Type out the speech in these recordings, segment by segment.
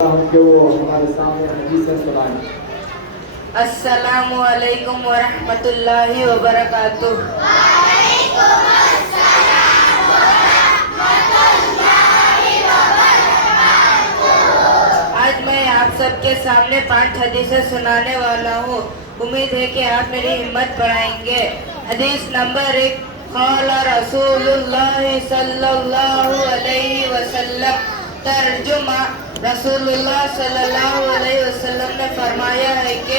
کہ وہ ہمارے سامنے حدیثیں سنائیں۔ السلام علیکم ورحمۃ اللہ وبرکاتہ۔ وعلیکم السلام ورحمۃ اللہ وبرکاتہ۔ آج میں آپ سب کے سامنے 5 حدیثیں سنانے والا ہوں۔ امید ہے کہ آپ میری ہمت بڑھائیں گے۔ حدیث نمبر 1، قال رسول اللہ صلی اللہ علیہ وسلم۔ ترجمہ: رسول اللہ صلی اللہ علیہ وسلم نے فرمایا ہے کہ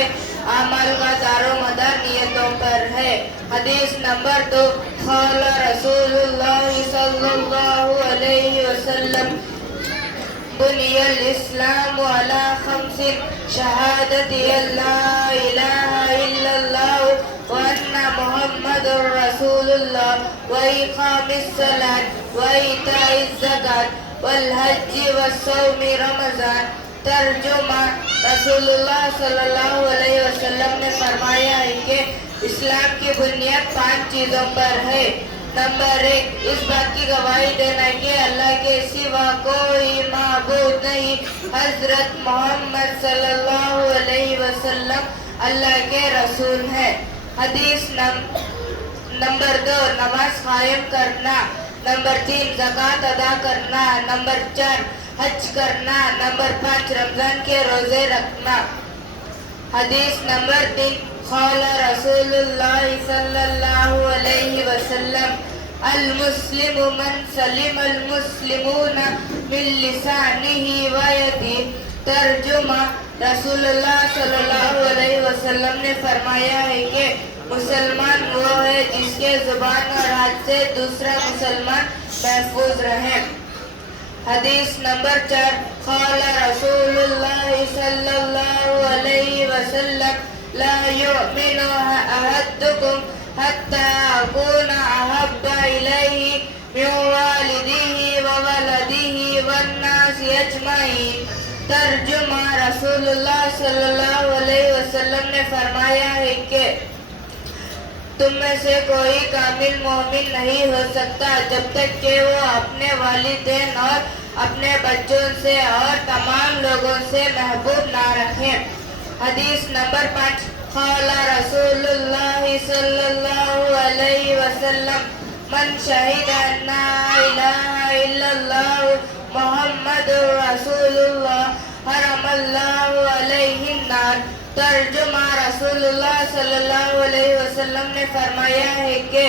اعمال کا دار و مدار نیتوں پر ہے۔ حدیث نمبر 2، قال رسول اللہ صلی اللہ علیہ وسلم: بني الإسلام على 5: شهادة أن لا إله إلا الله وأن محمد رسول الله وإقام الصلاة وإيتاء الزكاة والحج والصوم رمضان۔ ترجمہ: رسول اللہ صلی اللہ علیہ وسلم نے فرمایا ہے کہ اسلام کی بنیاد 5 چیزوں پر ہے۔ نمبر 1، اس بات کی گواہی دینا کہ اللہ کے سوا کوئی معبود نہیں، حضرت محمد صلی اللہ علیہ وسلم اللہ کے رسول ہیں۔ حدیث نمبر 2، نماز قائم کرنا۔ نمبر 3، زکوٰۃ ادا کرنا۔ نمبر 4، حج کرنا۔ نمبر 5، رمضان کے روزے رکھنا۔ حدیث نمبر 3، قال رسول اللہ صلی اللہ علیہ وسلم: المسلم من سلم المسلمون من لسانه ويده۔ ترجمہ: رسول اللہ صلی اللہ علیہ وسلم نے فرمایا ہے کہ مسلمان وہ ہے جس کے زبان اور ہاتھ سے دوسرا مسلمان محفوظ رہے۔ حدیث نمبر 4، قال رسول اللہ صلی اللہ علیہ وسلم: لا يؤمن أحدكم حتى أكون أحب إليه من والده وولده والناس أجمعين۔ ترجمہ: رسول اللہ صلی اللہ علیہ وسلم نے فرمایا ہے کہ تم میں سے کوئی کامل مومن نہیں ہو سکتا جب تک کہ وہ اپنے والدین اور اپنے بچوں سے اور تمام لوگوں سے محبوب نہ رکھیں۔ حدیث نمبر 5، قال رسول اللہ صلی اللہ علیہ وسلم: من شہد ان لا الہ الا اللہ محمد رسول اللہ حرم اللہ علیہ النار۔ ترجمہ: رسول اللہ صلی اللہ علیہ وسلم نے فرمایا ہے کہ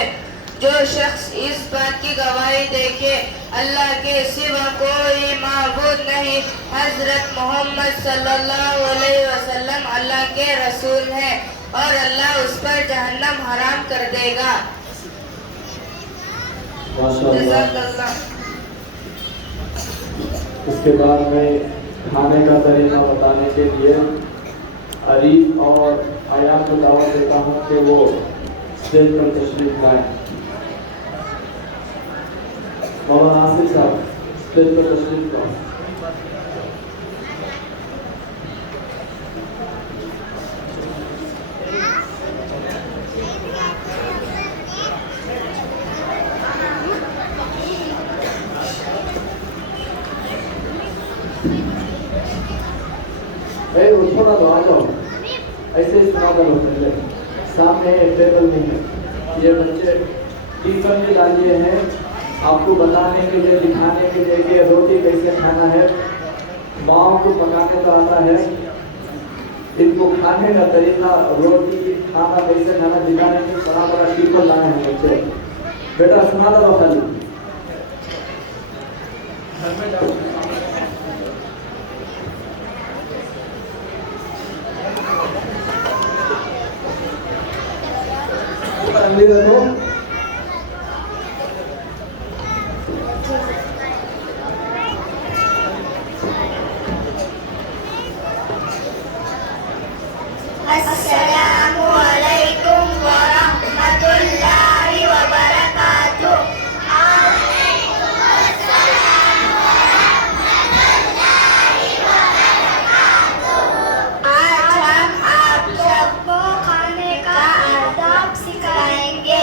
جو شخص اس بات کی گواہی دے کہ اللہ کے سوا کوئی معبود نہیں، حضرت محمد صلی اللہ علیہ وسلم اللہ کے رسول ہیں، اور اللہ اس پر جہنم حرام کر دے گا۔ جزاک اللہ۔ اس کے بعد میں کھانے کا طریقہ بتانے کے لیے عریف اور حیات کو دعوت دیتا ہوں کہ وہ اسٹیج پر تشریف لائیں۔ مولانا آصف صاحب اسٹیج پر تشریف لائیں۔ تھوڑا تو آ جاؤ، ایسے استعمال کرو۔ پہلے سامنے ٹیبل نہیں ہے، یہ بچے ٹیفن بھی لائے ہیں آپ کو بتانے کے لیے، دکھانے کے لیے کہ روٹی کیسے کھانا ہے، ماؤں کو پکانے کا آتا ہے، ان کو کھانے کا طریقہ، روٹی کھانا کیسے کھانا دکھانے کے لیے بڑا بڑا ٹیفن لائے ہیں بچے۔ بیٹا سنا دو خالی گھر میں جاؤ۔ السلام علیکم ورحمۃ اللہ وبرکاتہ۔ وعلیکم السلام ورحمۃ اللہ وبرکاتہ۔ آج ہم آپ سب کو کھانے کا آداب سکھائیں گے۔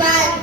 5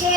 6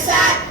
7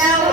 9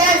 10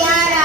11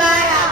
12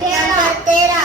13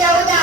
14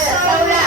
16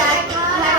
18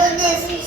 19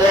2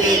3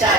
4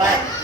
5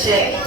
6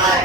8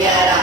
11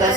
10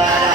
12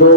2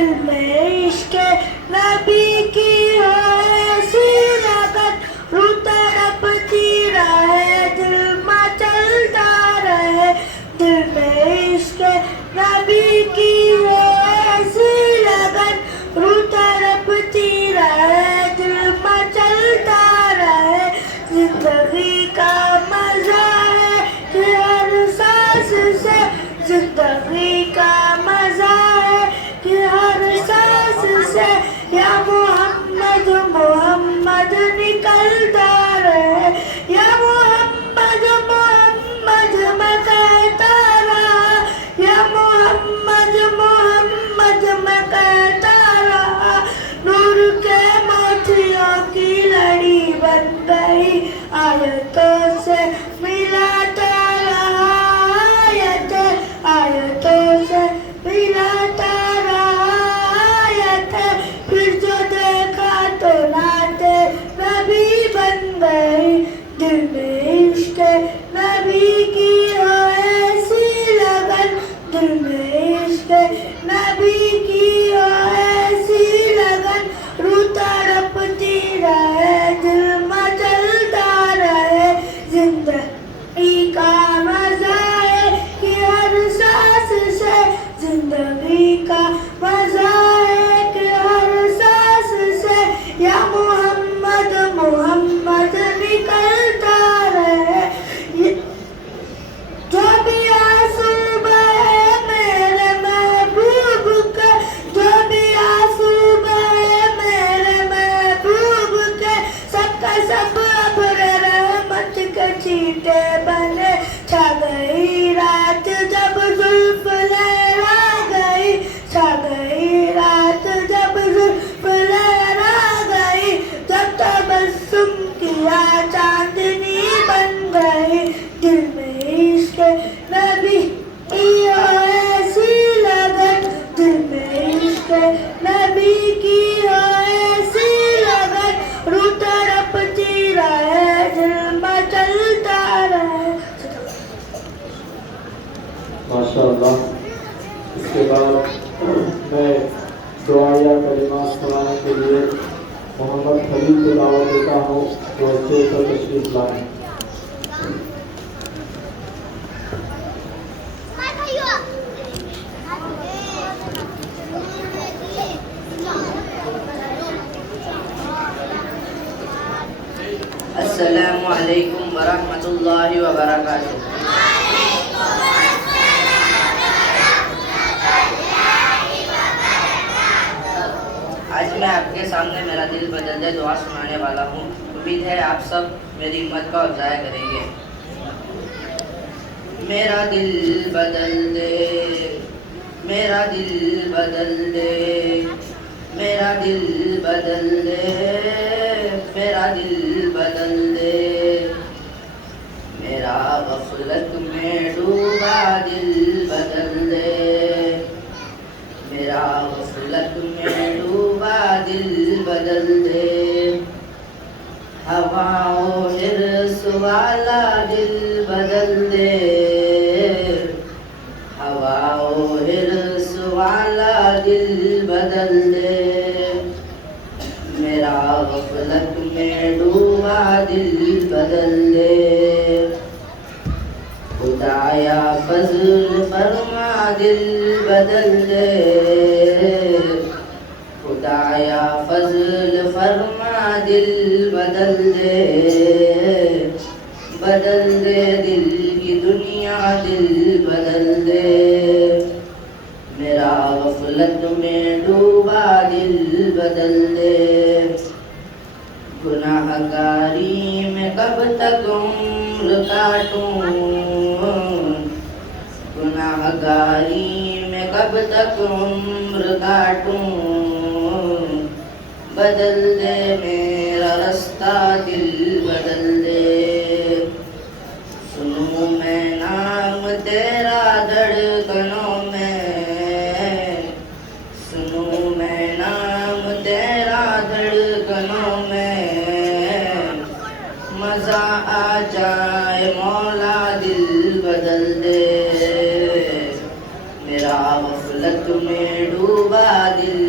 دل میں عشق نبی کی ہو ایسی لگن روح تڑپتی رہے دل مچلتا رہے دل میں عشق نبی کی ہو ایسی لگن روح تڑپتی رہے دل مچلتا رہے زندگی کا مزہ ہے کہ ہر سانس سے زندگی کا مزہ ہے کہ ہر سانس سے یا محمد محمد نکلتا رہے یا محمد محمد میں کہتا رہا یا محمد محمد میں کہتا رہا نور کے موتیوں کی لڑی بن گئی آیتوں سے ملاتا رہا آیتوں سے ملاتا رہا آیتیں پھر جو دیکھا تو ناتے نبی بن گئی دل میں عشق نبی کی ہو ایسی لگن دل میں عشق نبی کی ہو ایسی لگن روح تڑپتی رہے دل مچلتا رہے زندگی کا مزہ ہے کہ ہر سانس سے زندگی کا مزہ ہے کہ ہر سانس سے یا محمد محمد نکلتا رہے جو بھی آنسو بہے میرے محبوب کے جو بھی آنسو بہے میرے محبوب کے سب کا سب ابر رحمت کے چیٹے بنے چھا گئی رات جب زلف لہرا گئی چھا گئی رات جب زلف لہرا گئی جب تبسم کیا چاندنی بن گئی دل میں عشق نبی کی ہو ایسی لگن دل میں عشق نبی کی ہو ایسی لگن روح تڑپتی رہے دل مچلتا رہے ماشاء اللہ. اس کے بعد میں دعائیہ کلمات سنانے کے لیے محمد خلیل کو دعوت دیتا ہوں جو اسٹیج پر تشریف لائیں. السلام علیکم ورحمۃ اللہ وبرکاتہ. آج میں آپ کے سامنے میرا دل بدل دے دعا سنانے والا ہوں. امید ہے آپ سب میری ہمت کا افزائی کریں گے. میرا دل بدل دے میرا دل بدل دے میرا دل بدل دے میرا دل بدل دے میرا غفلت میں ڈوبا دل بدل دے میرا غفلت میں ڈوبا دل بدل دے ہوا و حرص والا دل بدل دے ہوا و حرص والا دل بدل دے میرا غفلت میں ڈوبا دل بدل دے خدایا فضل فرما دل بدل دے خدایا فضل فرما دل بدل دے بدل دے دل کی دنیا دل بدل دے میرا غفلت میں ڈوبا دل بدل دے گناہ گاری میں کب تک عمر کاٹوں گناہ گاری میں کب تک عمر کاٹوں بدل دے میرا رستہ دل بدل دے سنوں میں نام تیرا دھڑکنوں میں سنوں میں نام تیرا دھڑکنوں میں مزہ آ جائے مولا دل بدل دے میرا غفلت میں ڈوبا دل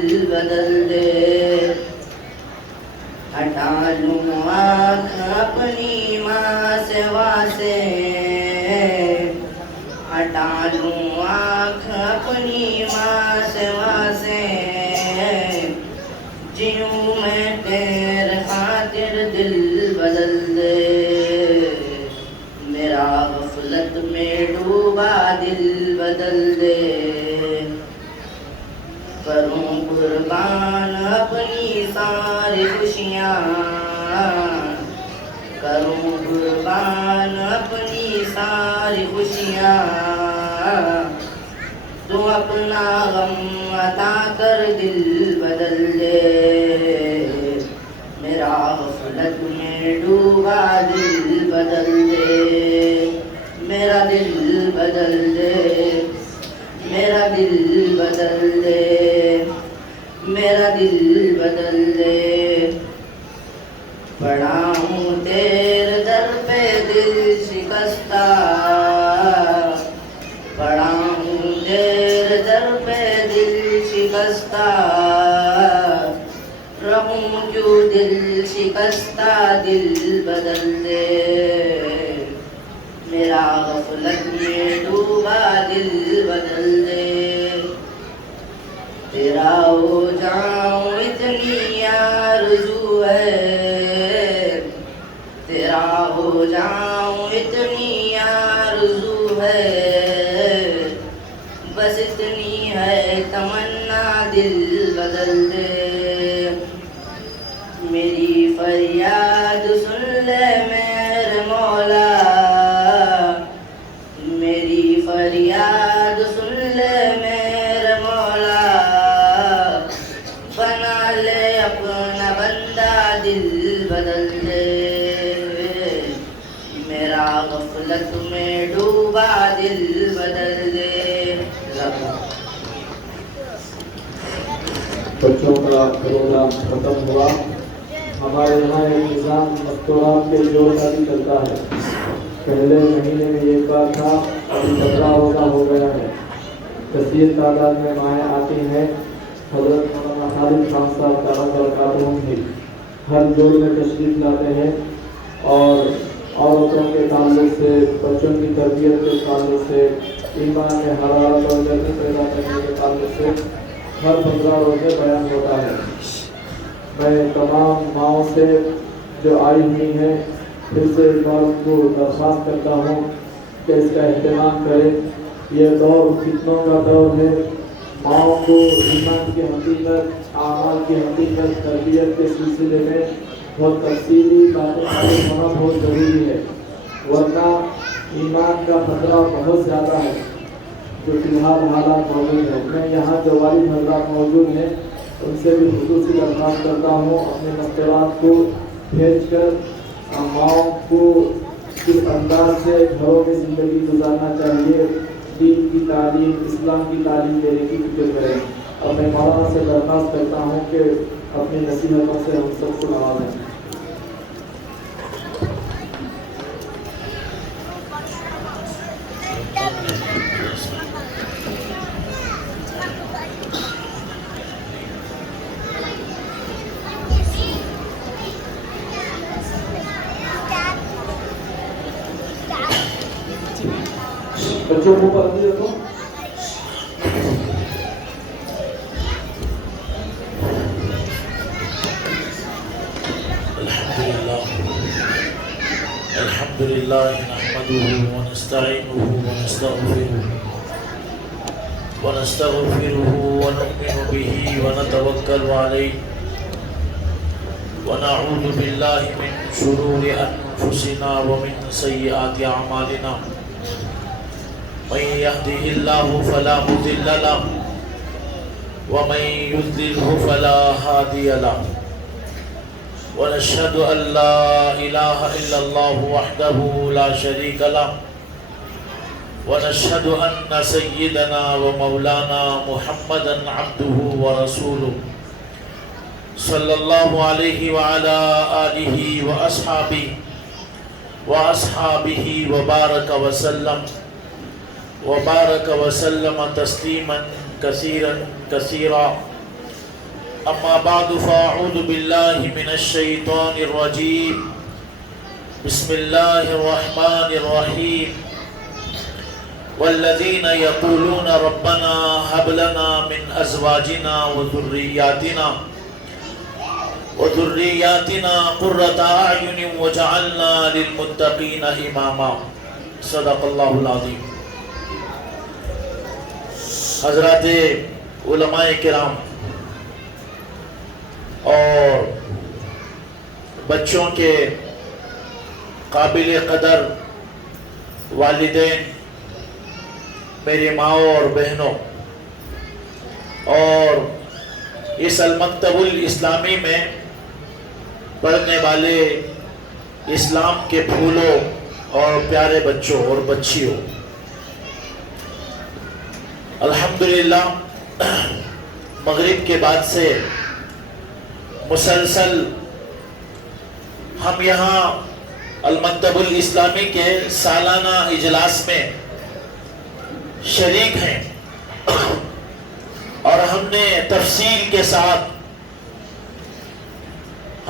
بدل دے. ہٹا لوں آنکھ اپنی ماں سے واسے, ہٹا لوں آنکھ اپنی ماں سے واسے, جیوں میں تیرے خاطر دل بدل دے. میرا غفلت میں ڈوبا دل بدل دے. کروں قربان اپنی ساری خوشیاں, کروں قربان اپنی ساری خوشیاں, تو اپنا غم عطا کر دل بدل دے. میرا غفلت میں ڈوبا دل بدل دے. میرا دل بدل دے. میرا دل بدل دے. میرا دل بدل دے. پڑا ہوں تیرے در پہ دل شکستہ, پڑا ہوں تیرے در پہ دل شکستہ, رہوں کیوں دل شکستہ دل بدل دے. میرا غفلت میں ڈوبا دل بدل دے. تیرا ہو جاؤں اتنی آرزو ہے, تیرا ہو جاؤں اتنی آرزو ہے, بس اتنی ہے تمنا دل بدل دے. میری فریاد سن لے میرے مولا, میری فریاد سن لے میرے مولا, بنا لے اپنا بندہ دل بدل دے. میرا غفلت میں ڈوبا دل بدل دے. بچوں کا پروگرام ختم ہوا. ہمارے یہاں ایک نظام مستورات کے جوڑ کا بھی چلتا ہے. پہلے مہینے میں ایک بار تھا, ابھی 15 روزہ ہو گیا ہے. کثیر تعداد میں مائیں آتی ہیں. حضرت مولانا خالد خان صاحب دعوت برکاتہم بھی ہر جوڑ میں تشریف لاتے ہیں, اور عورتوں کے تعلق سے, بچوں کی تربیت کے تعلق سے, ایمان میں حرارت اور گرمی پیدا کرنے کے تعلق سے ہر 15 روزے بیان ہوتا ہے. میں تمام ماؤں سے جو آئی ہوئی ہیں پھر سے ایک بار ان کو درخواست کرتا ہوں کہ اس کا اہتمام کریں. یہ دور فتنوں کا دور ہے. ماؤں کو ایمان کی حقیقت, اعمال کی حقیقت, تربیت کے سلسلے میں بہت تفصیلی باتیں معلوم ہونا بہت ضروری ہے, ورنہ ایمان کا خطرہ بہت زیادہ ہے جو فی الحال حالات موجود ہیں. میں یہاں جو والد حضرات موجود ہیں ان سے بھی خصوصی درخواست کرتا ہوں اپنے مستورات کو بھیج کر ماؤں کو کس انداز سے گھروں میں زندگی گزارنا چاہیے, دین کی تعلیم, اسلام کی تعلیم دینے کی فکر کریں. اور میں مولانا سے درخواست کرتا ہوں کہ اپنی نصیحتوں سے ہم سب کو نوازیں. بچوں کو پر بھی رکھو. الحمد لله نحمده ونستعينه ونستغفره ونؤمن به ونتوكل عليه ونعوذ بالله من شرور أنفسنا ومن سيئات أعمالنا. من يهده الله فلا مضل له ومن يضلله فلا هادي له. ونشهد أن لا إله إلا الله وحده لا شريك له. ونشهد أن سيدنا ومولانا محمدا عبده ورسوله صلى الله عليه وعلى آله وأصحابه وبارك وسلم تسليما كثيرا. أما بعد فأعوذ بالله من الشيطان الرجيم بسم الله الرحمن الرحيم والذين يقولون ربنا هب لنا من أزواجنا وذرياتنا قرة أعين وجعلنا للمتقين إماما صدق الله العظيم. حضرات علماء کرام اور بچوں کے قابل قدر والدین، میری ماؤں اور بہنوں، اور اس المکتب الاسلامی میں پڑھنے والے اسلام کے پھولوں اور پیارے بچوں اور بچیوں، الحمدللہ مغرب کے بعد سے مسلسل ہم یہاں المکتب الاسلامی کے سالانہ اجلاس میں شریک ہیں، اور ہم نے تفصیل کے ساتھ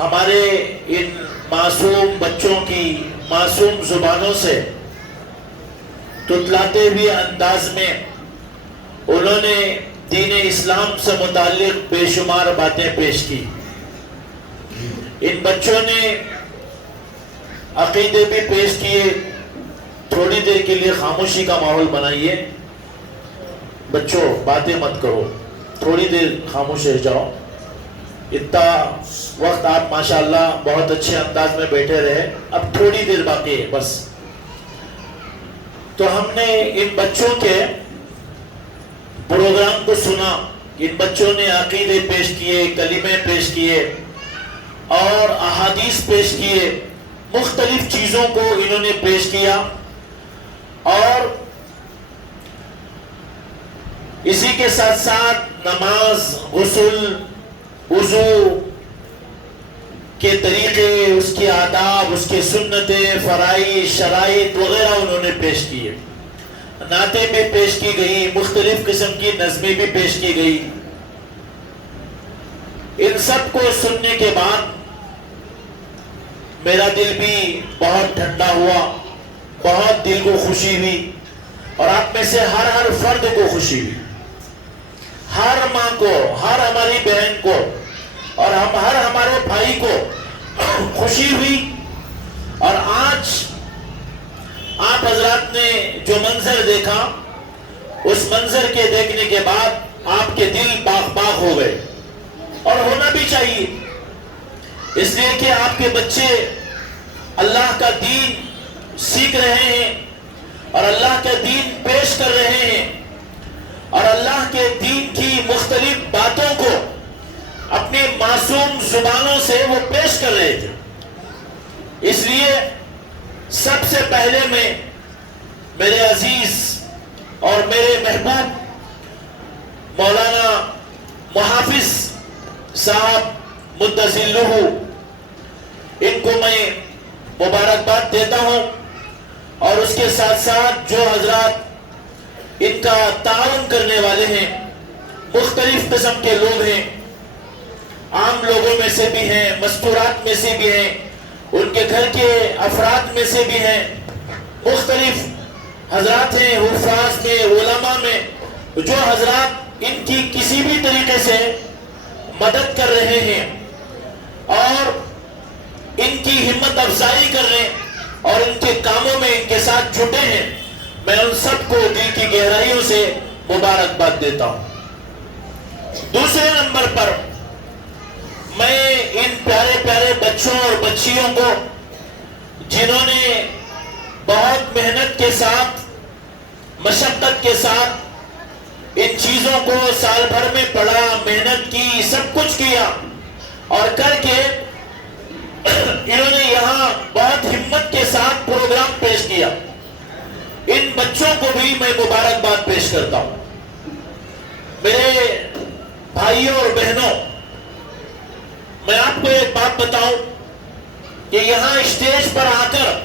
ہمارے ان معصوم بچوں کی معصوم زبانوں سے تتلاتے ہوئے انداز میں انہوں نے دین اسلام سے متعلق بے شمار باتیں پیش کی. ان بچوں نے عقیدے بھی پیش کیے. تھوڑی دیر کے لیے خاموشی کا ماحول بنائیے. بچوں باتیں مت کرو، تھوڑی دیر خاموش رہ جاؤ. اتنا وقت آپ ماشاءاللہ بہت اچھے انداز میں بیٹھے رہے، اب تھوڑی دیر باقی ہے بس. تو ہم نے ان بچوں کے پروگرام کو سنا. ان بچوں نے عقیدے پیش کیے، کلمے پیش کیے اور احادیث پیش کیے، مختلف چیزوں کو انہوں نے پیش کیا. اور اسی کے ساتھ ساتھ نماز، غسل، وضو کے طریقے، اس کے آداب، اس کے سنتیں، فرائض، شرائط وغیرہ انہوں نے پیش کیے. نعتیں بھی پیش کی گئی، مختلف قسم کی نظمیں بھی پیش کی گئی. ان سب کو سننے کے بعد میرا دل بھی بہت ٹھنڈا ہوا، بہت دل کو خوشی ہوئی، اور آپ میں سے ہر فرد کو خوشی ہوئی. ہر ماں کو، ہر ہماری بہن کو اور ہر ہمارے بھائی کو خوشی ہوئی. اور آج آپ حضرات نے جو منظر دیکھا، اس منظر کے دیکھنے کے بعد آپ کے دل باغ ہو گئے، اور ہونا بھی چاہیے. اس لیے کہ آپ کے بچے اللہ کا دین سیکھ رہے ہیں اور اللہ کا دین پیش کر رہے ہیں، اور اللہ کے دین کی مختلف باتوں کو اپنی معصوم زبانوں سے وہ پیش کر رہے تھے. اس لیے سب سے پہلے میں میرے عزیز اور میرے محبوب مولانا محافظ صاحب مدظلہ، ان کو میں مبارکباد دیتا ہوں. اور اس کے ساتھ ساتھ جو حضرات ان کا تعاون کرنے والے ہیں، مختلف قسم کے لوگ ہیں، عام لوگوں میں سے بھی ہیں، مستورات میں سے بھی ہیں، ان کے گھر کے افراد میں سے بھی ہیں، مختلف حضرات ہیں، حفاظ میں، علماء میں، جو حضرات ان کی کسی بھی طریقے سے مدد کر رہے ہیں اور ان کی ہمت افزائی کر رہے ہیں اور ان کے کاموں میں ان کے ساتھ جٹے ہیں. میں ان سب کو دل کی گہرائیوں سے مبارکباد دیتا ہوں. دوسرے نمبر پر میں ان پیارے پیارے بچوں اور بچیوں کو، جنہوں نے بہت محنت کے ساتھ، مشقت کے ساتھ ان چیزوں کو سال بھر میں پڑھا، محنت کی، سب کچھ کیا، اور کر کے انہوں نے یہاں بہت ہمت کے ساتھ پروگرام پیش کیا. ان بچوں کو بھی میں مبارکباد پیش کرتا ہوں. میرے بھائیوں اور بہنوں، میں آپ کو ایک بات بتاؤں کہ یہاں اسٹیج پر آ کر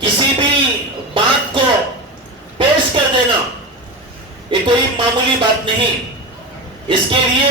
کسی بھی بات کو پیش کر دینا یہ کوئی معمولی بات نہیں. اس کے لیے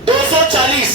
240।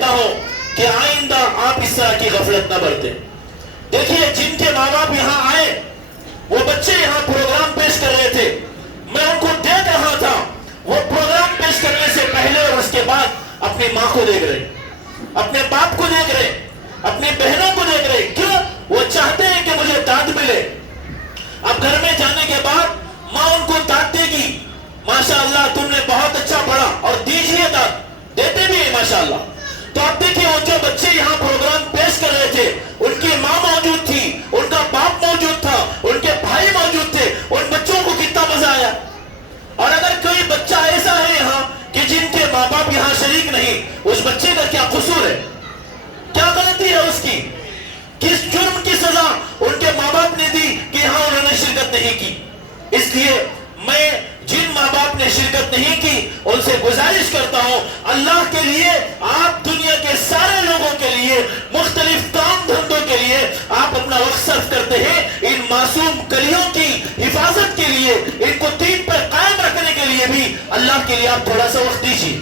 کہتا ہوں کہ آئندہ آپ اس طرح کی غفلت نہ برتیں. دیکھیے جن کے ماں باپ یہاں آئے وہ بچے یہاں پروگرام پیش کر رہے تھے, میں ان کو دیکھ رہا تھا. وہ پروگرام پیش کرنے سے پہلے اور اس کے بعد اپنی ماں کو دیکھ رہے, اپنے باپ کو دیکھ رہے, اپنی بہنوں کو دیکھ رہے. کیوں؟ وہ چاہتے ہیں کہ مجھے داد ملے. اب گھر میں جانے کے بعد ماں ان کو داد دے گی, ماشاءاللہ تم نے بہت اچھا پڑھا, اور دیجیے داد, دیتے بھی ہیں ماشاءاللہ. تو اب دیکھیں وہ جو بچے یہاں پروگرام پیش کر رہے تھے ان کی ماں موجود تھی, ان کا باپ موجود تھا, ان کے بھائی موجود تھے, ان بچوں کو کتنا مزہ آیا. اور اگر کوئی بچہ ایسا ہے یہاں کہ جن کے ماں باپ یہاں شریک نہیں, اس بچے کا کیا قصور ہے, کیا غلطی ہے اس کی, کس جرم کی سزا ان کے ماں باپ نے دی کہ یہاں انہوں نے شرکت نہیں کی. اس لیے میں جن ماں باپ نے شرکت نہیں کی ان سے گزارش کرتا ہوں, اللہ کے لیے آپ دنیا کے سارے لوگوں کے لیے مختلف کام دھندوں کے لیے آپ اپنا وقت صرف کرتے ہیں, ان معصوم کلیوں کی حفاظت کے لیے, ان کو دین پر قائم رکھنے کے لیے بھی اللہ کے لیے آپ تھوڑا سا وقت دیجیے.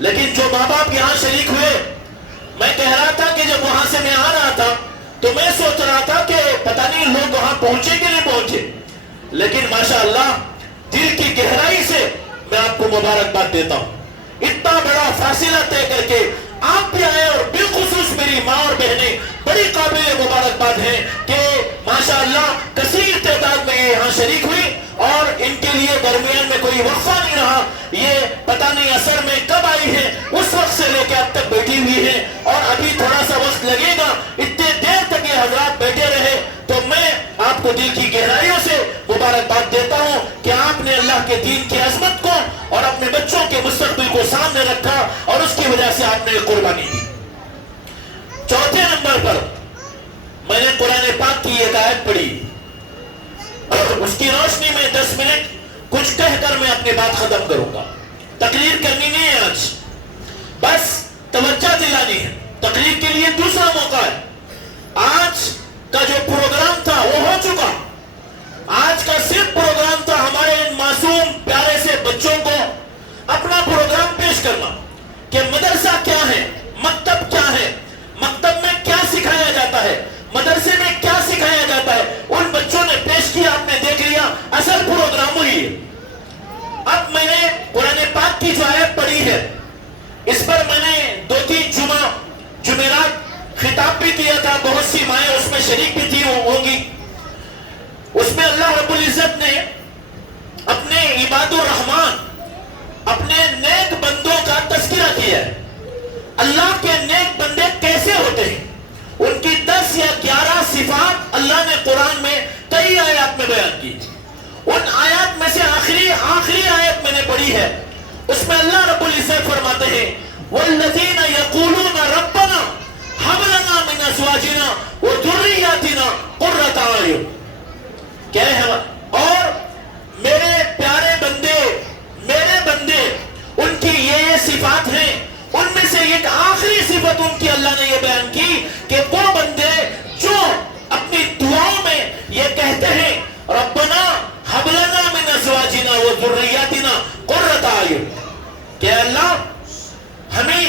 لیکن جو ماں باپ یہاں شریک ہوئے, میں کہہ رہا تھا کہ جب وہاں سے میں آ رہا تھا تو میں سوچ رہا تھا کہ پتہ نہیں لوگ وہاں پہنچے کہ نہیں پہنچے, لیکن ماشاءاللہ دل کی گہرائی سے میں آپ کو مبارکباد دیتا ہوں. اتنا بڑا فاصلہ طے کر کے آپ بھی آئے, اور بالخصوص میری ماں اور بہنیں بڑی قابل مبارکباد ہیں کہ ماشاءاللہ کثیر تعداد میں یہاں شریک ہوئی, اور ان کے لیے درمیان میں کوئی وقفہ نہیں رہا. یہ پتہ نہیں اثر میں کب آئی ہیں, اس وقت سے لے کے اب تک بیٹھی ہوئی ہیں, اور ابھی تھوڑا سا وقت لگے گا. اتنے دیر تک یہ حضرات بیٹھے رہے تو میں آپ کو دل کی گہرائیوں سے مبارکباد دیتا ہوں کہ آپ نے اللہ کے دین کی عظمت کو اور اپنے بچوں کے مستقبل کو سامنے رکھا, اور اس کی وجہ سے آپ نے یہ قربانی دی. چوتھے نمبر پر میں نے قرآن پاک کی ایک آیت پڑھی, اس کی روشنی میں 10 منٹ کچھ کہہ کر میں اپنی بات ختم کروں گا. تقریر کرنی نہیں ہے آج, بس توجہ دلانی ہے. تقریر کے لیے دوسرا موقع ہے. آج کا جو پروگرام تھا وہ ہو چکا. آج کا صرف پروگرام تھا ہمارے ان معصوم پیارے سے بچوں کو اپنا پروگرام پیش کرنا کہ مدرسہ کیا ہے, مکتب کیا ہے, مکتب میں کیا سکھایا جاتا ہے, مدرسے میں کیا سکھایا جاتا ہے. ان بچوں نے پیش کیا, آپ نے دیکھ لیا, اصل پروگرام وہی ہے. اب میں نے قرآن پاک کی جو آیت پڑھی ہے اس پر میں نے 2-3 جمعرات خطاب بھی کیا تھا. بہت سی مائیں اس میں شریک بھی تھی ہوں گی. اس میں اللہ رب العزت نے اپنے عباد الرحمن, اپنے نیک بندوں کا تذکرہ کیا ہے. اللہ کے نیک بندے کیسے ہوتے ہیں, ان کی 10 یا 11 صفات اللہ نے قرآن میں کئی آیات میں بیان کی. ان آیات میں سے آخری آیت میں نے پڑھی ہے, اس میں اللہ رب العزت فرماتے ہیں والذین یقولون ربنا هب لنا من ازواجنا وذریاتنا قرۃ اعین. کیا ہے؟ اور میرے پیارے بندے ان کی یہ صفات ہیں. ان میں سے ایک آخری صفت ان کی اللہ نے یہ بیان کی کہ وہ بندے جو اپنی دعاؤں میں یہ کہتے ہیں ربنا هب لنا من ازواجنا وذریاتنا قرۃ اعین, کہ اللہ ہمیں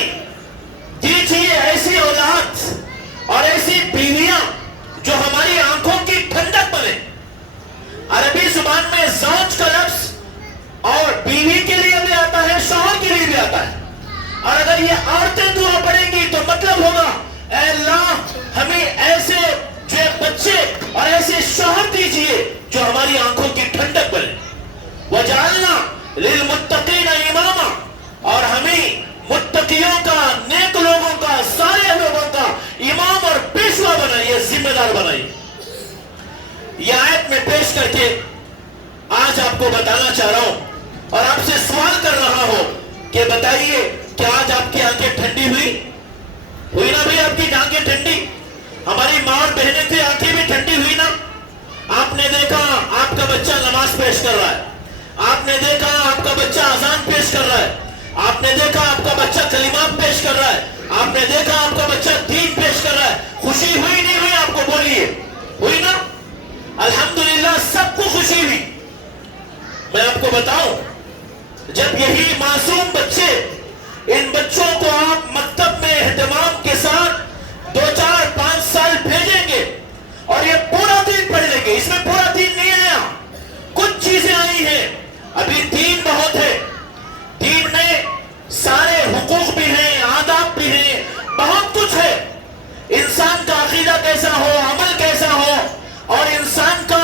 دیجیے ایسی اولاد اور ایسی بیویاں جو ہماری آنکھوں کی ٹھنڈک بنے. عربی زبان میں زوج کا لفظ اور بیوی کے لیے بھی آتا ہے, شوہر کے لیے بھی آتا ہے. اور اگر یہ عورتیں دعا پڑھیں گی تو مطلب ہوگا اے اللہ ہمیں ایسے جو بچے اور ایسے شوہر دیجیے جو ہماری آنکھوں کی ٹھنڈک بنے. وجعلنا للمتقین اماما, اور ہمیں متقیوں کا, نیک لوگوں کا, سارے لوگوں کا امام اور پیشوا بنائیے, ذمہ دار بنائیے. یہ آیت میں پیش کر کے آج آپ کو بتانا چاہ رہا ہوں اور آپ سے سوال کر رہا ہوں کہ بتائیے کیا آج آپ کی آنکھیں ٹھنڈی ہوئی نا بھئی, آپ کی آنکھیں ٹھنڈی. ہماری ماں اور بہنیں تھے, آنکھیں بھی ٹھنڈی ہوئی نا. آپ نے دیکھا آپ کا بچہ نماز پیش کر رہا ہے, آپ نے دیکھا آپ کا بچہ اذان پیش کر رہا ہے, آپ نے دیکھا آپ کا بچہ کلمات پیش کر رہا ہے, آپ نے دیکھا آپ کا بچہ دین پیش کر رہا ہے. خوشی ہوئی نہیں ہوئی آپ کو بولیے, ہوئی نا؟ الحمدللہ سب کو خوشی ہوئی. میں آپ کو بتاؤں, جب یہی معصوم بچے, ان بچوں کو آپ مکتب میں اہتمام کے ساتھ 2 4 5 سال بھیجیں گے اور یہ پورا دین پڑھ لیں گے. اس میں پورا دین نہیں آیا, کچھ چیزیں آئی ہیں. ابھی دین بہت ہے, دین میں سارے حقوق بھی ہیں, آداب بھی ہیں, بہت کچھ ہے. انسان کا عقیدہ کیسا ہو, عمل کیسا ہو, اور انسان کا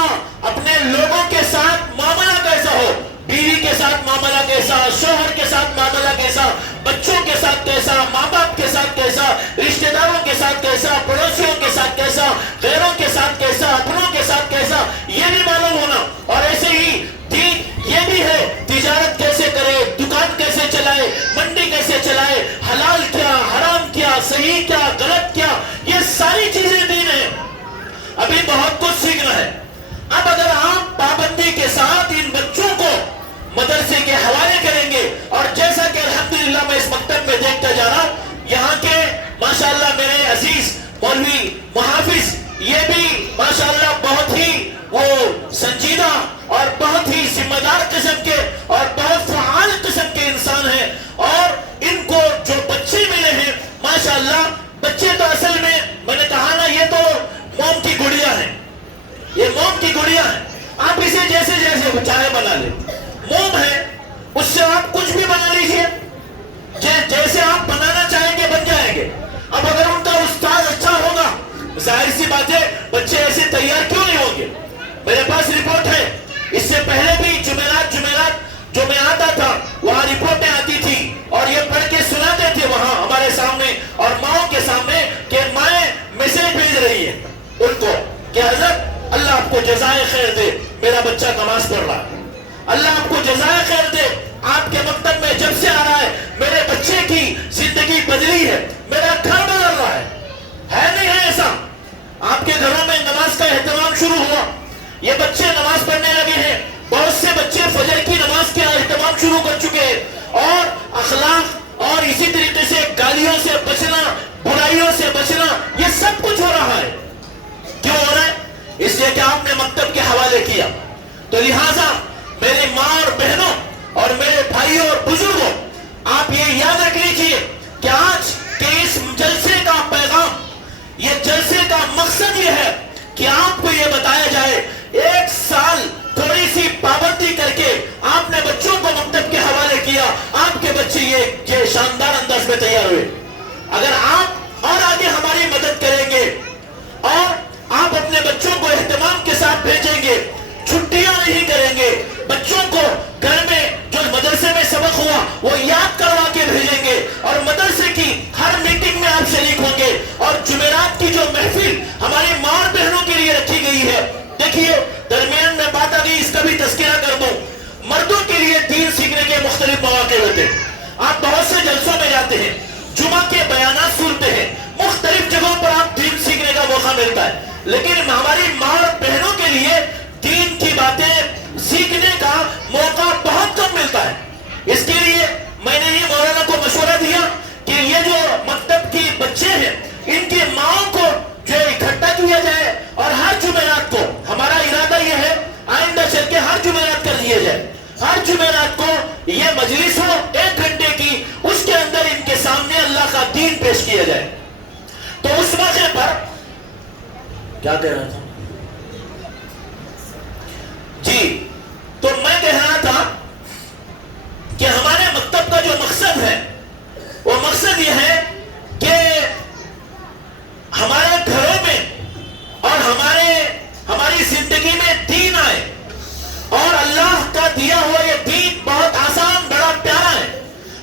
اپنے لوگوں کے ساتھ معاملہ کیسا ہو, بیوی کے ساتھ معاملہ کیسا, شوہر کے ساتھ معاملہ کیسا, بچوں کے ساتھ کیسا, ماں باپ کے ساتھ کیسا, رشتہ داروں کے ساتھ کیسا, پڑوسیوں کے ساتھ کیسا, غیروں کے ساتھ کیسا, اپنوں کے ساتھ کیسا, یہ بھی معلوم ہونا. اور ایسے ہی دین یہ بھی ہے, تجارت کیسے کرے, دکان کیسے چلائے, منڈی کیسے چلائے, حلال کیا, حرام کیا, صحیح کیا, غلط کیا, یہ ساری چیزیں دین ہے. ابھی بہت کچھ سیکھنا ہے. اب اگر آپ پابندی کے ساتھ ان بچوں کو مدرسے کے حوالے کریں گے, اور جیسا کہ الحمدللہ میں اس مکتب میں دیکھتا جا رہا ہوں, یہاں کے ماشاءاللہ میرے عزیز مولوی محافظ یہ بھی ماشاءاللہ بہت ہی وہ سنجیدہ اور بہت ہی ذمہ دار قسم کے اور بہت فعال قسم کے انسان ہیں. اور ان کو جو بچے ملے ہیں ماشاءاللہ, بچے تو اصل میں نے کہا نا, یہ تو موم کی گڑیا ہے, یہ موم کی گڑیا ہے. آپ اسے جیسے جیسے چاہے بنا لیں, موم ہے, اس سے آپ کچھ بھی بنا لیجئے, جیسے آپ بنانا چاہیں گے بن جائیں گے. اب اگر ان کا استاد اچھا ہوگا, ظاہر سی بات ہے بچے ایسے تیار کیوں نہیں ہوں گے. میرے پاس رپورٹ ہے, اس سے پہلے بھی جمعرات جو میں آتا تھا وہاں رپورٹیں آتی تھی اور یہ پڑھ کے سناتے تھے وہاں ہمارے سامنے اور ماؤں کے سامنے کہ مائیں میسیج بھیج رہی ہیں ان کو کہ حضرت اللہ آپ کو جزائے خیر دے, میرا بچہ نماز پڑھ رہا ہے, اللہ آپ کو جزائے خیر دے, آپ کے مکتب میں جب سے آ رہا ہے میرے بچے کی زندگی بدلی ہے, میرا گھر بدل رہا ہے نہیں ہے ایسا؟ آپ کے گھروں میں نماز کا اہتمام شروع ہوا, یہ بچے نماز پڑھنے لگے ہیں, بہت سے بچے فجر کی نماز کا اہتمام شروع کر چکے ہیں, اور اخلاق اور اسی طریقے سے گالیوں سے بچنا, برائیوں سے بچنا, یہ سب کچھ ہو رہا ہے. کیوں ہو رہا ہے؟ اس لیے کہ آپ نے مکتب کے حوالے کیا. تو لہٰذا میری ماں اور بہنوں اور میرے بھائیوں اور بزرگوں, آپ یہ یاد رکھ لیجئے کہ آج کے اس جلسے کا پیغام, یہ جلسے کا مقصد یہ ہے کہ آپ کو یہ بتایا جائے, 1 سال تھوڑی سی پابندی کر کے آپ نے بچوں کو مکتب کے حوالے کیا, آپ کے بچے یہ شاندار انداز میں تیار ہوئے. اگر آپ اور آگے ہماری مدد کریں گے اور آپ اپنے بچوں کو اہتمام کے ساتھ بھیجیں گے, چھٹیاں نہیں کریں گے, بچوں کو گھر میں جو مدرسے میں سبق ہوا وہ یاد کروا کے بھیجیں گے, اور مدرسے کی ہر میٹنگ میں آپ شریک ہوں گے, اور جمعرات کی جو محفل ہماری ماں اور بہنوں کے لیے رکھی گئی ہے, دیکھیے درمیان میں بات آ گئی, اس کا بھی تذکرہ کر دوں. مردوں کے لیے دین سیکھنے کے مختلف مواقع ہوتے ہیں, آپ بہت سے جلسوں میں جاتے ہیں, جمعہ کے بیانات سنتے ہیں, مختلف جگہوں پر آپ دین سیکھنے کا موقع ملتا ہے, لیکن ہماری ماں اور بہنوں کے لیے دین کی باتیں سیکھنے کا موقع بہت کم ملتا ہے. اس کے لیے میں نے یہ مولانا کو مشورہ دیا کہ یہ جو مکتب کی بچے ہیں ان کی ماؤں کو جو اکٹھا کیا جائے, اور ہر جمعرات کو, ہمارا ارادہ یہ ہے آئندہ چل کے ہر جمعرات کر دیا جائے, ہر جمعرات کو یہ مجلس ہو 1 گھنٹے کی, اس کے اندر ان کے سامنے اللہ کا دین پیش کیا جائے. تو اس موقع پر کیا کہہ رہا تھا جی, تو میں کہہ رہا تھا کہ ہمارے مکتب کا جو مقصد ہے وہ مقصد یہ ہے کہ ہمارے گھروں میں اور ہماری زندگی میں دین آئے, اور اللہ کا دیا ہوا یہ دین بہت آسان, بڑا پیارا ہے,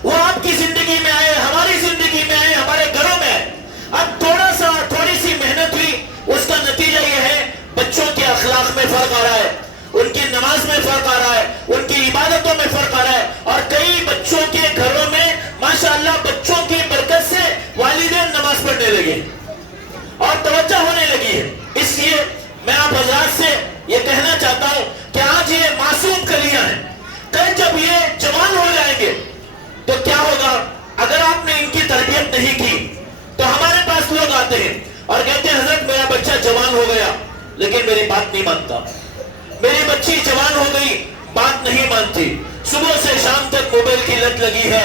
وہ آپ کی زندگی میں آئے, ہماری زندگی میں آئے, ہمارے گھروں میں آئے. اب تھوڑی سی محنت ہوئی, اس کا نتیجہ یہ ہے بچوں کے اخلاق میں فرق آ رہا ہے, ان کی نماز میں فرق آ رہا ہے, ان کی عبادتوں میں فرق آ رہا ہے, اور کئی بچوں کے گھروں میں ماشاءاللہ بچوں کی برکت سے والدین نماز پڑھنے لگے اور توجہ ہونے لگی ہے. اس لیے میں آپ حضرات سے یہ کہنا چاہتا ہوں کہ آج یہ معصوم کلیاں ہیں, کل جب یہ جوان ہو جائیں گے تو کیا ہوگا؟ اگر آپ نے ان کی تربیت نہیں کی تو ہمارے پاس لوگ آتے ہیں اور کہتے ہیں حضرت میرا بچہ جوان ہو گیا لیکن میری بات نہیں مانتا, میری بچی جوان ہو گئی بات نہیں مانتی, صبح سے شام تک موبائل کی لت لگی ہے,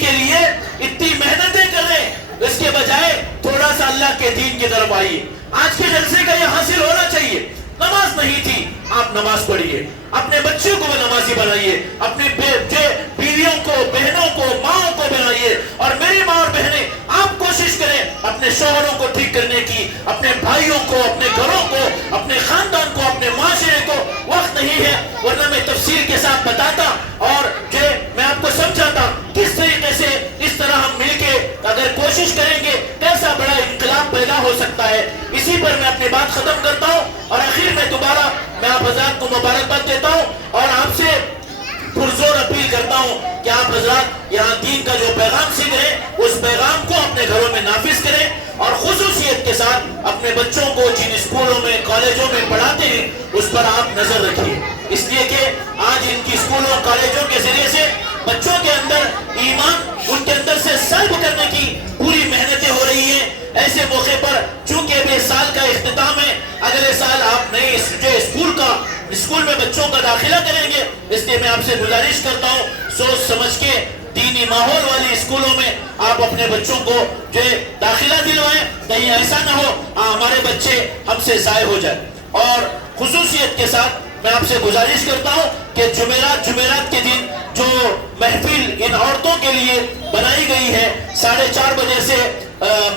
کے لیے اتنی محنتیں کر رہے ہیں، اس کے بجائے تھوڑا سا اللہ کے دین کی طرف آئیے. آج کے جلسے کا یہ حاصل ہونا چاہیے. نماز نہیں تھی، آپ نماز پڑھیے، اپنے بچوں کو بھی نمازی بنائیے، اپنی بیویوں کو، بہنوں کو، ماں کو بنائیے. اور میری ماں اور بہنیں، آپ کوشش کریں اپنے شوہروں کو ٹھیک کرنے کی، اپنے بھائیوں کو، اپنے گھروں کو، اپنے خاندان کو، اپنے معاشرے کو. وقت نہیں ہے ورنہ میں تفصیل کے ساتھ بتاتا اور میں آپ کو سمجھاتا کس طریقے سے اس طرح ہم مل کے اگر کوشش کریں گے کیسا بڑا انقلاب پیدا ہو سکتا ہے. اسی پر میں اپنی بات ختم کرتا ہوں اور آخر میں دوبارہ میں آپ حضرات کو مبارکباد دیتا ہوں اور آپ سے پرزور اپیل کرتا ہوں کہ آپ حضرات یہاں دین کا جو پیغام سیکھ رہے ہیں اس پیغام کو اپنے گھروں میں نافذ کریں اور خصوصیت کے ساتھ اپنے بچوں کو جن اسکولوں میں کالجوں میں پڑھاتے ہیں اس پر آپ نظر رکھیے. اس لیے کہ آج ان کی اسکولوں کالجوں کے ذریعے سے بچوں کے اندر ایمان ان کے اندر سے سلب کرنے کی پوری محنتیں ہو رہی ہیں. ایسے موقع پر چونکہ ابھی سال کا اختتام ہے، اگلے سال آپ نئے اسکول میں بچوں کا داخلہ کریں گے، اس لیے میں آپ سے گزارش کرتا ہوں سوچ سمجھ کے دینی ماحول والی اسکولوں میں آپ اپنے بچوں کو جو داخلہ دلوائیں. کہیں ایسا نہ ہو ہمارے بچے ہم سے ضائع ہو جائے. اور خصوصیت کے ساتھ میں آپ سے گزارش کرتا ہوں کہ جمعرات کے دن جو محفل ان عورتوں کے لیے بنائی گئی ہے 4:30 بجے سے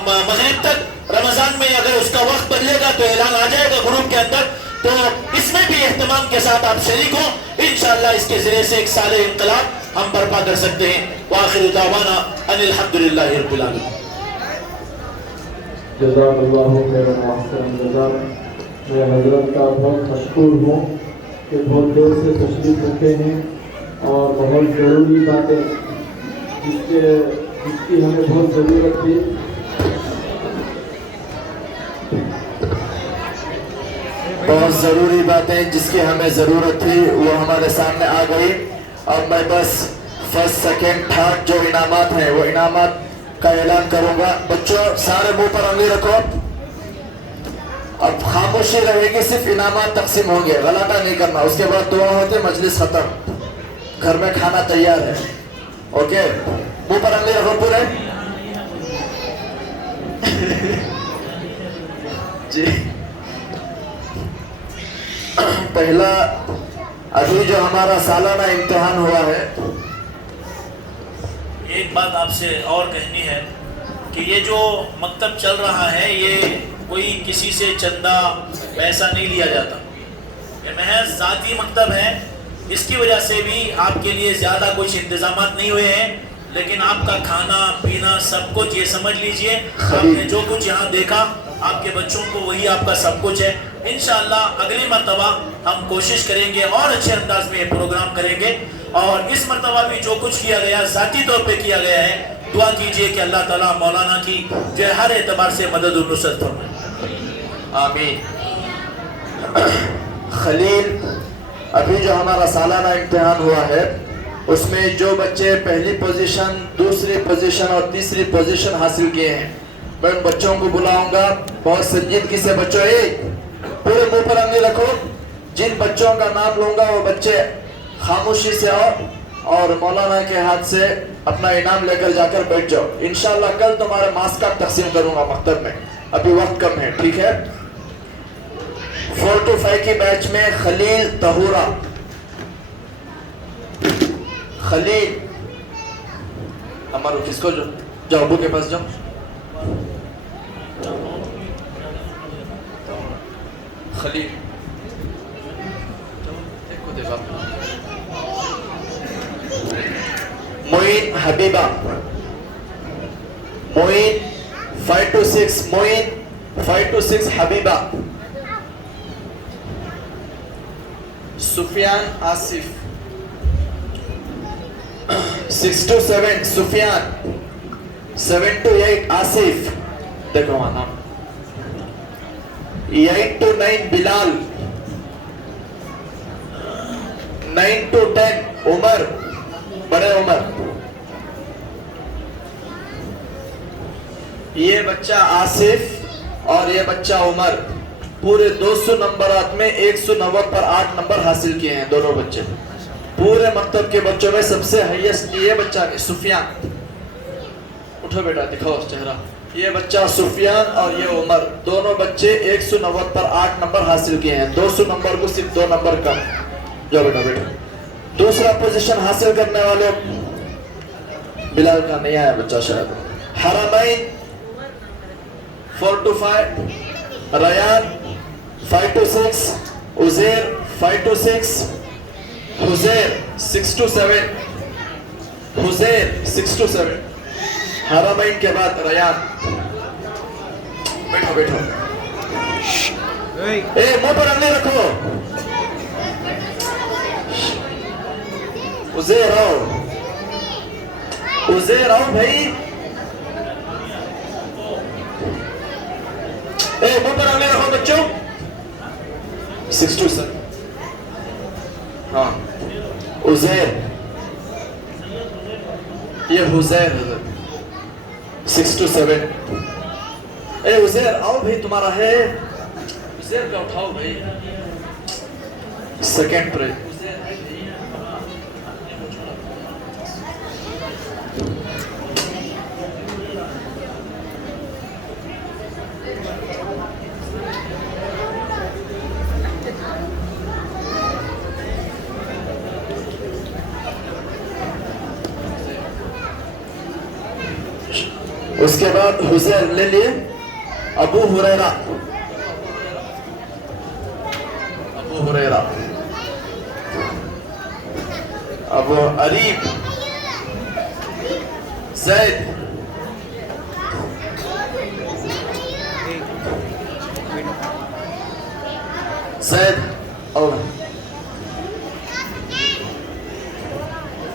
مغرب تک، رمضان میں اگر اس کا وقت بدلے گا تو اعلان آ جائے گا گروپ کے اندر، تو اس میں بھی اہتمام کے ساتھ آپ شریک ہوں. انشاءاللہ اس کے ذریعے سے ایک سال انقلاب ہم برپا کر سکتے ہیں. وآخر دعوانا ان الحمدللہ رب العالمین. جزاک اللہ خیر و احسن جزاک. میں حضرت کا بہت مشکور ہوں کہ بہت دیر سے تشریف رکھے ہیں اور بہت ضروری باتیں جس کی ہمیں بہت ضرورت تھی. بہت ضروری باتیں جس کی ہمیں ضرورت تھی وہ ہمارے سامنے آ گئی. اب میں بس فرسٹ سیکنڈ تھرڈ جو انعامات ہیں وہ انعامات کا اعلان کروں گا. بچوں سارے منہ پر انگلی رکھو. اب خاموشی رہے گی، صرف انعامات تقسیم ہوں گے، غلطہ نہیں کرنا. اس کے بعد دعا ہوتے مجلس ختم، گھر میں کھانا تیار ہے. اوکے، منہ پر انگلی رکھو پورے. جی پہلا ابھی جو ہمارا سالانہ امتحان ہوا ہے، ایک بات آپ سے اور کہنی ہے کہ یہ جو مکتب چل رہا ہے یہ کوئی کسی سے چندہ پیسہ نہیں لیا جاتا، یہ محض ذاتی مکتب ہے. اس کی وجہ سے بھی آپ کے لیے زیادہ کچھ انتظامات نہیں ہوئے ہیں، لیکن آپ کا کھانا پینا سب کچھ یہ سمجھ لیجئے آپ نے جو کچھ یہاں دیکھا آپ کے بچوں کو وہی آپ کا سب کچھ ہے. انشاءاللہ اگلی مرتبہ ہم کوشش کریں گے اور اچھے انداز میں یہ پروگرام کریں گے. اور اس مرتبہ بھی جو کچھ کیا گیا ذاتی طور پہ کیا گیا ہے، دعا کیجئے کہ اللہ تعالیٰ مولانا کی جو ہر اعتبار سے مدد و نصرت فرمائے. آمین. خلیل، ابھی جو ہمارا سالانہ امتحان ہوا ہے اس میں جو بچے پہلی پوزیشن، دوسری پوزیشن اور تیسری پوزیشن حاصل کیے ہیں، میں ان بچوں کو بلاؤں گا. بہت سنجیدگی سے بچوں پورے منہ پر انگلی رکھو. جن بچوں کا نام لوں گا وہ بچے خاموشی سے آؤ اور مولانا کے ہاتھ سے اپنا انعام لے کر جا کر بیٹھ جاؤ. انشاءاللہ کل تمہارے ماسک کا تقسیم کروں گا مکتب میں. ابھی وقت کم ہے، ٹھیک ہے. 4 to 5 کی بیچ میں خلیل طہورہ. خلیل ہمارو کس کو جاؤ ابو کے پاس جاؤ. خلیل معین حبیبہ. معین 5 to 6. Moin 5 to 6 Habiba. Sufyan Asif 6 to 7 Sufyan. 7 to 8 Asif. دیکھو وہاں نام. 8 to 9 بلال. 9 to 10 عمر، بڑے عمر. یہ بچہ آصف اور یہ بچہ عمر پورے 200 نمبرات میں 190 پر 8 نمبر حاصل کیے ہیں دونوں بچے. پورے مکتب کے بچوں میں سب سے ہائیسٹ یہ بچہ سفیان. اٹھو بیٹا دکھاؤ چہرہ. یہ بچہ سفیان اور یہ عمر دونوں بچے 190 پر 8 نمبر حاصل کیے ہیں. 200 نمبر کو صرف 2 نمبر کم. جاؤ بیٹا بیٹا. دوسرا پوزیشن حاصل کرنے والے بلال کا نہیں آیا بچہ شاید. حرمین 4 to 5, Rayan 5 to 6, Uzair 5 to 6, حزیر 6 to 7, حزیر 6 to 7. حرمین کے بعد ریان. بیٹھو بیٹھو. منہ پر انگلی رکھو. عزیر آؤ. عزیر آؤ بھائی. منہ پر انگلی رکھو بچوں. 6 to 7. ہاں عزیر. یہ حزیر 6 to 7. عزیر آؤ بھائی تمہارا ہے. عزیر کا اٹھاؤ بھائی. سیکنڈ پرے. اس کے بعد حزیر لے لیے. ابو ہریرہ. ابو ہریرہ. ابو عریب. زید. زید اور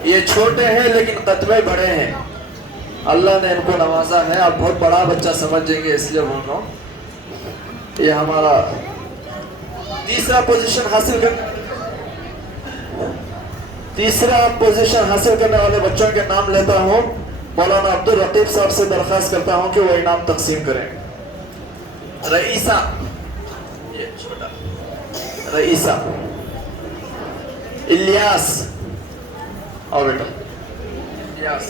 یہ چھوٹے ہیں لیکن قدمے بڑے ہیں. اللہ نے ان کو نوازا ہے. آپ بہت بڑا بچہ سمجھیں گے اس لیے بول رہا ہوں. یہ ہمارا تیسرا پوزیشن حاصل کرنے والے بچوں کے نام لیتا ہوں. مولانا عبدالرقیب صاحب سے درخواست کرتا ہوں کہ وہ انعام تقسیم کریں. رئیسہ. یہ چھوٹا رئیسہ. الیاس. آؤ بیٹا. الیاس.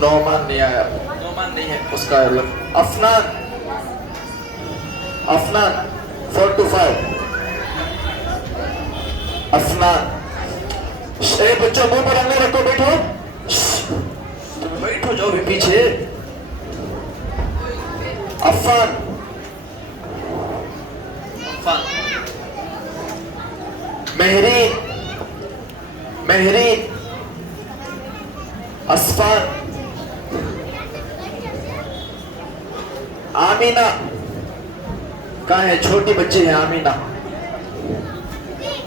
نعمان نہیں آیا. نعمان نہیں ہے اس کا الگ. افنان. افنان 4 to 5. افنان. بچوں منہ پر انگلی رکھو. بیٹھو بیٹھو. جاؤ بھی پیچھے. عفان. عفان. مہرین. مہرین. اسفان. آمینہ. کہاں ہے؟ چھوٹی بچی ہے آمینہ.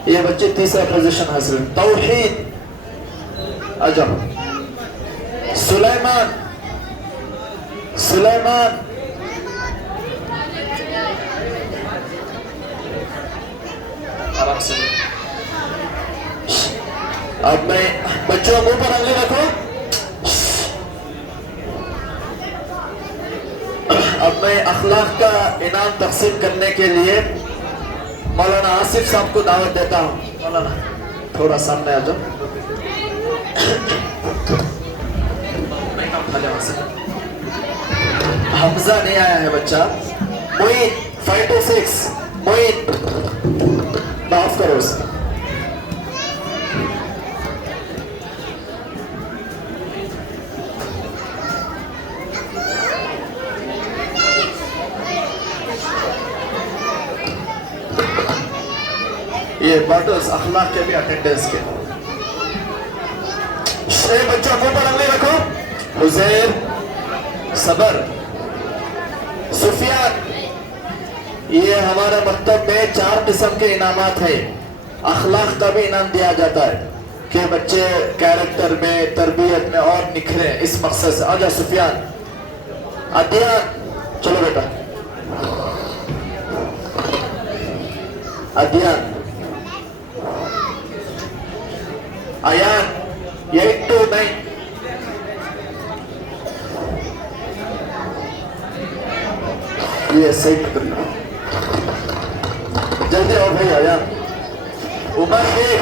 یہ بچے تیسرا پوزیشن حاصل. توحید. عجب. سلیمان. سلیمان. آرام سے. اب میں بچوں منہ پر انگلی رکھو. اب میں اخلاق کا انعام تقسیم کرنے کے لیے مولانا آصف صاحب کو دعوت دیتا ہوں. مولانا تھوڑا سامنے آ جاؤ. حمزہ نہیں آیا ہے بچہ. معین 5 to 6. معین. معاف کرو اسے. یہ باٹلز اخلاق کے بھی اٹینڈنس کے. بچوں منہ پر انگلی رکھو. حزیر. صبر. سفیان. یہ ہمارے مکتب میں 4 قسم کے انعامات ہیں. اخلاق کا بھی انعام دیا جاتا ہے کہ بچے کیریکٹر میں تربیت میں اور نکھریں. اس مقصد سے آجا سفیان. ادیان. چلو بیٹا. ادیان. ایان 8 to 9. یہ صحیح پکڑ لو. جلدی آؤ بھائی. ایان. عمر 1.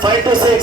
5 to 6,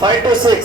5 to 6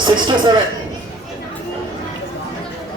6 to 7,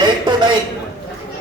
8 to 9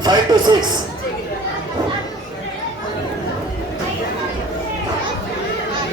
5 to 6,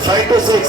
5 to 6।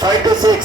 5 to 6,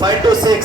5 to 6,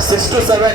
6 to 7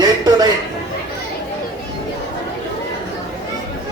8 to 9,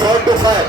4 to 5।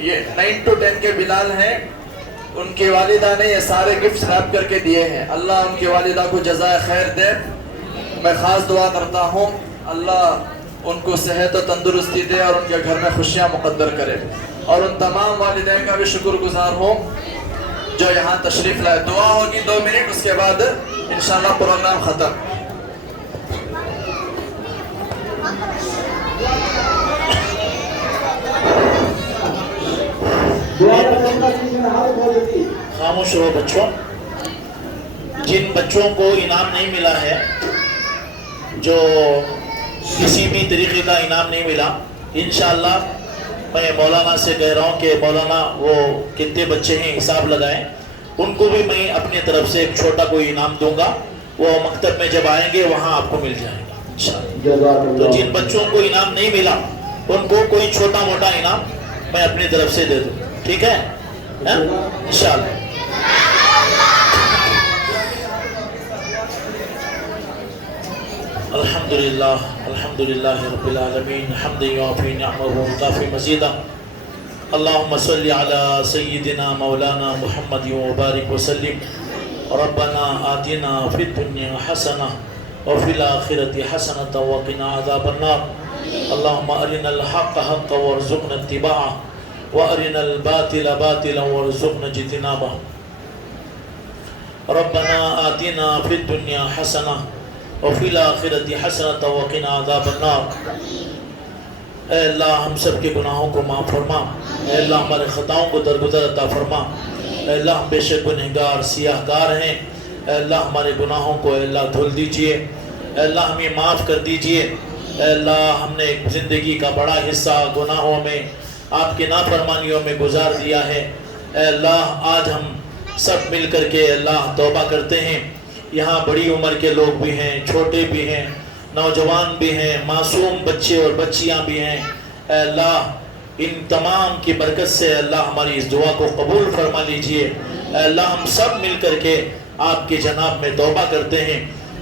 یہ 9 to 10 کے بلال ہیں، ان کی والدہ نے یہ سارے گفٹس ریپ کر کے دیے ہیں. اللہ ان کی والدہ کو جزائے خیر دے. میں خاص دعا کرتا ہوں اللہ ان کو صحت و تندرستی دے اور ان کے گھر میں خوشیاں مقدر کرے، اور ان تمام والدین کا بھی شکر گزار ہوں جو یہاں تشریف لائے. دعا ہوگی 2 منٹ، اس کے بعد انشاءاللہ پروگرام ختم. خاموش رہو بچوں. جن بچوں کو انعام نہیں ملا ہے، جو کسی بھی طریقے کا انعام نہیں ملا، انشاءاللہ میں مولانا سے کہہ رہا ہوں کہ مولانا وہ کتنے بچے ہیں حساب لگائیں، ان کو بھی میں اپنی طرف سے ایک چھوٹا کوئی انعام دوں گا. وہ مکتب میں جب آئیں گے وہاں آپ کو مل جائے گا انشاءاللہ. تو جن بچوں کو انعام نہیں ملا ان کو کوئی چھوٹا موٹا انعام میں اپنی طرف سے دے دوں. ٹھیک ہے انشاءاللہ. الحمدللہ رب العالمین حمد یوافی نعمہ ومکافی مزیدا. اللہم صلی علی سیدنا مولانا محمد وبارک وسلم. ربنا آتنا فی الدنیا حسنہ وفی الآخرة حسنة وقنا عذاب النار. اللہم ارنا الحق حقا وارزقنا اتباعہ وارنا الباطل باطلا وارزقنا اجتنابہ. ربنا آتنا فی الدنیا حسنہ وفی الآخرة حسنة وقنا عذاب النار. اے اللہ ہم سب کے گناہوں کو معاف فرما. اے اللہ ہمارے خطاؤں کو درگزر عطا فرما. اے اللہ ہم بے شک گنہگار سیاہ کار ہیں. اے اللہ ہمارے گناہوں کو اے اللہ دھل دیجئے. اے اللہ ہمیں معاف کر دیجئے. اے اللہ ہم نے زندگی کا بڑا حصہ گناہوں میں آپ کے نافرمانیوں میں گزار دیا ہے. اے اللہ آج ہم سب مل کر کے اللہ توبہ کرتے ہیں. یہاں بڑی عمر کے لوگ بھی ہیں، چھوٹے بھی ہیں، نوجوان بھی ہیں، معصوم بچے اور بچیاں بھی ہیں. اے اللہ ان تمام کی برکت سے اللہ ہماری اس دعا کو قبول فرما لیجئے. اے اللہ ہم سب مل کر کے آپ کے جناب میں توبہ کرتے ہیں.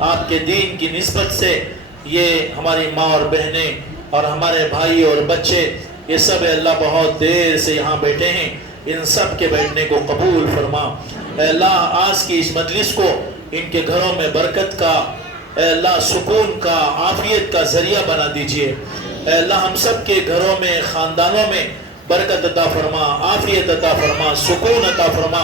آپ کے دین کی نسبت سے یہ ہماری ماں اور بہنیں اور ہمارے بھائی اور بچے یہ سب اے اللہ بہت دیر سے یہاں بیٹھے ہیں، ان سب کے بیٹھنے کو قبول فرما. اے اللہ آج کی اس مجلس کو ان کے گھروں میں برکت کا، اے اللہ سکون کا، عافیت کا ذریعہ بنا دیجئے. اے اللہ ہم سب کے گھروں میں، خاندانوں میں برکت عطا فرما، عافیت عطا فرما، سکون عطا فرما.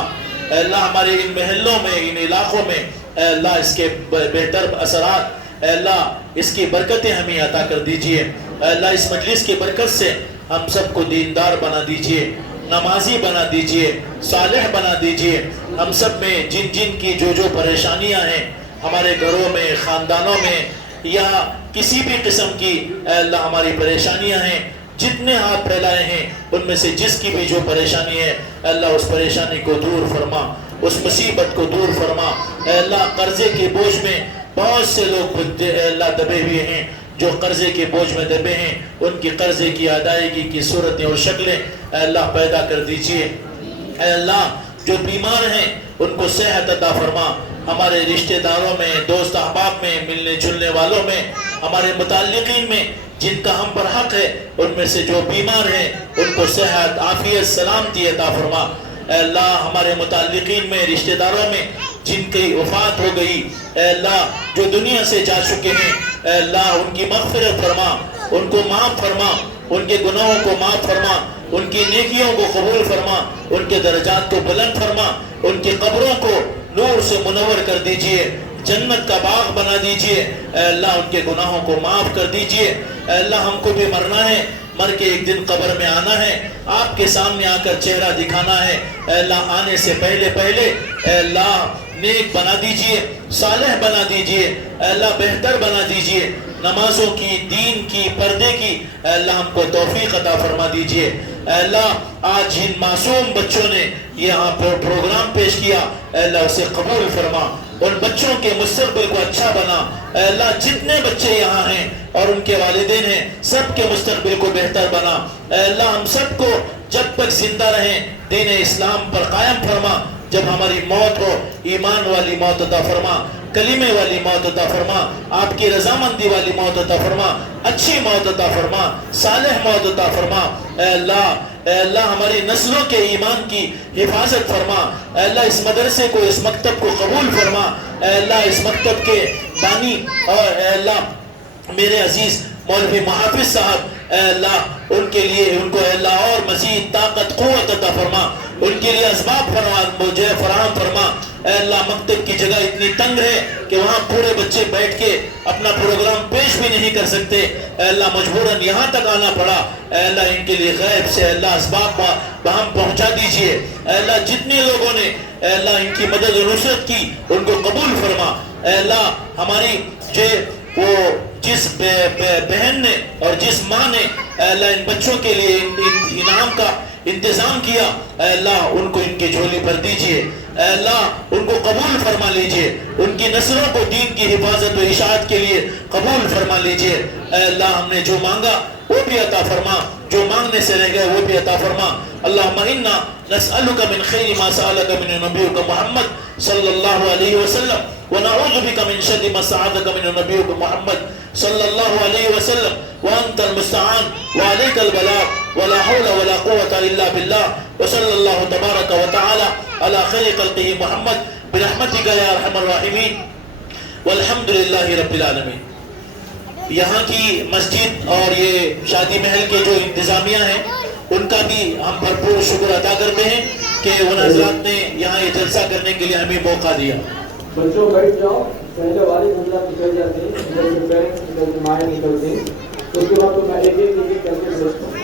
اے اللہ ہمارے ان محلوں میں، ان علاقوں میں اے اللہ اس کے بہتر اثرات، اے اللہ اس کی برکتیں ہمیں عطا کر دیجئے. اے اللہ اس مجلس کی برکت سے ہم سب کو دیندار بنا دیجئے، نمازی بنا دیجئے، صالح بنا دیجئے. ہم سب میں جن جن کی جو پریشانیاں ہیں ہمارے گھروں میں، خاندانوں میں، یا کسی بھی قسم کی اے اللہ ہماری پریشانیاں ہیں، جتنے ہاتھ پھیلائے ہیں ان میں سے جس کی بھی جو پریشانی ہے اے اللہ اس پریشانی کو دور فرما، اس مصیبت کو دور فرما. اے اللہ قرضے کے بوجھ میں بہت سے لوگ اے اللہ دبے ہوئے ہیں، جو قرضے کے بوجھ میں دبے ہیں ان کی قرضے کی ادائیگی کی صورتیں اور شکلیں اے اللہ پیدا کر دیجئے. اے اللہ جو بیمار ہیں ان کو صحت عطا فرما. ہمارے رشتہ داروں میں، دوست احباب میں، ملنے جلنے والوں میں، ہمارے متعلقین میں جن کا ہم پر حق ہے ان میں سے جو بیمار ہیں ان کو صحت، عافیت، سلامتی عطا فرما. اے اللہ ہمارے متعلقین میں، رشتہ داروں میں جن کی وفات ہو گئی اے اللہ جو دنیا سے جا چکے ہیں اے اللہ ان کی مغفرت فرما، ان کو معاف فرما، ان کے گناہوں کو معاف فرما، ان کی نیکیوں کو قبول فرما، ان کے درجات کو بلند فرما، ان کی قبروں کو نور سے منور کر دیجئے، جنت کا باغ بنا دیجئے. اے اللہ ان کے گناہوں کو معاف کر دیجئے. اے اللہ ہم کو بھی مرنا ہے، مر کے ایک دن قبر میں آنا ہے، آپ کے سامنے آ کر چہرہ دکھانا ہے. اے اللہ آنے سے پہلے اے اللہ نیک بنا دیجئے، صالح بنا دیجئے، اے اللہ بہتر بنا دیجئے. نمازوں کی، دین کی، پردے کی اے اللہ ہم کو توفیق عطا فرما دیجئے. اے اللہ آج جن معصوم بچوں نے یہاں پر پروگرام پیش کیا اے اللہ اسے قبول فرما، ان بچوں کے مستقبل کو اچھا بنا. اے اللہ جتنے بچے یہاں ہیں اور ان کے والدین ہیں سب کے مستقبل کو بہتر بنا. اے اللہ ہم سب کو جب تک زندہ رہیں دین اسلام پر قائم فرما. جب ہماری موت ہو ایمان والی موت عطا فرما، کلمے والی موت عطا فرما، آپ کی رضامندی والی موت عطا فرما، اچھی موت عطا فرما، صالح موت عطا فرما. اے اللہ اے اللہ ہماری نسلوں کے ایمان کی حفاظت فرما، اے اللہ اس مدرسے کو، اس مکتب کو قبول فرما، اے اللہ اس مکتب کے بانی اور اے اللہ میرے عزیز مولوی محافظ صاحب، اے اللہ ان کے لیے ان کو اے اللہ اور مزید طاقت قوت عطا فرما، ان کے لیے اسباب مجھے فراہم فرما۔ اے اللہ مکتب کی جگہ اتنی تنگ ہے کہ وہاں پورے بچے بیٹھ کے اپنا پروگرام پیش بھی نہیں کر سکتے، اے اللہ مجبوراً یہاں تک آنا پڑا، اے اللہ ان کے لیے غیب سے اے اللہ اسباب ہم پہنچا دیجئے، اے اللہ جتنے لوگوں نے اے اللہ ان کی مدد و نصرت کی ان کو قبول فرما، اے اللہ ہماری وہ جس بہن نے اور جس ماں نے اے اللہ ان بچوں کے لیے انعام کا انتظام کیا، اے اللہ ان کو ان کی جھولی بھر دیجئے، اے اللہ ان کو قبول فرما لیجئے، ان کی نسلوں کو دین کی حفاظت و اشاعت کے لیے قبول فرما لیجئے، اے اللہ ہم نے جو مانگا وہ بھی عطا فرما، جو مانگنے سے رہ گئے وہ بھی عطا فرما۔ اللہم انا نسألک من خیر ما سألک من نبیک محمد صلی اللہ علیہ وسلم ونعوذ بک من شر ما استعاذک من نبیک محمد صلی اللہ علیہ وسلم وانت المستعان وعلیک البلاغ ولا حول ولا قوة الا باللہ وصلی اللہ تبارک وتعالی علی خیر خلقہ محمد برحمتک یا ارحم الراحمین والحمدللہ رب العالمین۔ یہاں کی مسجد اور یہ شادی محل کے جو انتظامیہ ہیں ان کا بھی ہم بھرپور شکر ادا کرتے ہیں کہ ان حضرات نے یہاں یہ جلسہ کرنے کے لیے ہمیں موقع دیا۔ بچوں بیٹھ جاؤ، پہلے والد حضرات نکل جاتے ہیں، ادھر سے پیرنٹس ادھر سے مائیں نکلتے ہیں، اس کے بعد تو میں ایک ایک کر کے بھیجتا ہوں۔